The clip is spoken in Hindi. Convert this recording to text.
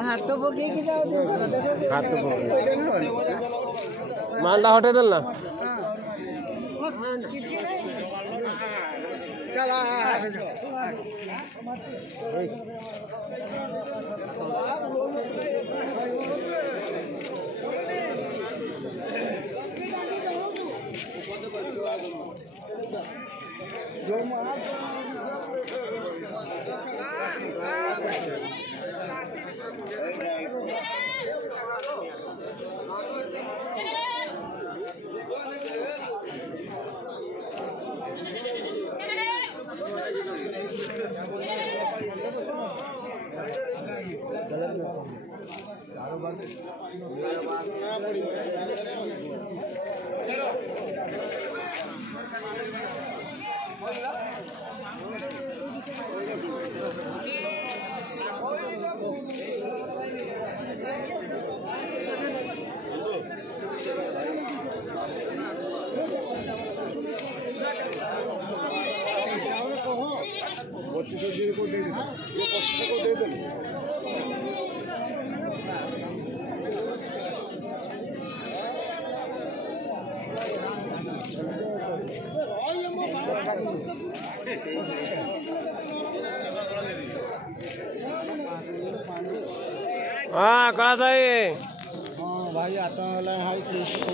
हाथ तो बोके की जाओ दिन सारा देखे हाथ तो मालदा हटे दल ना चला जो को दे हाँ कहाँ से भाई आता है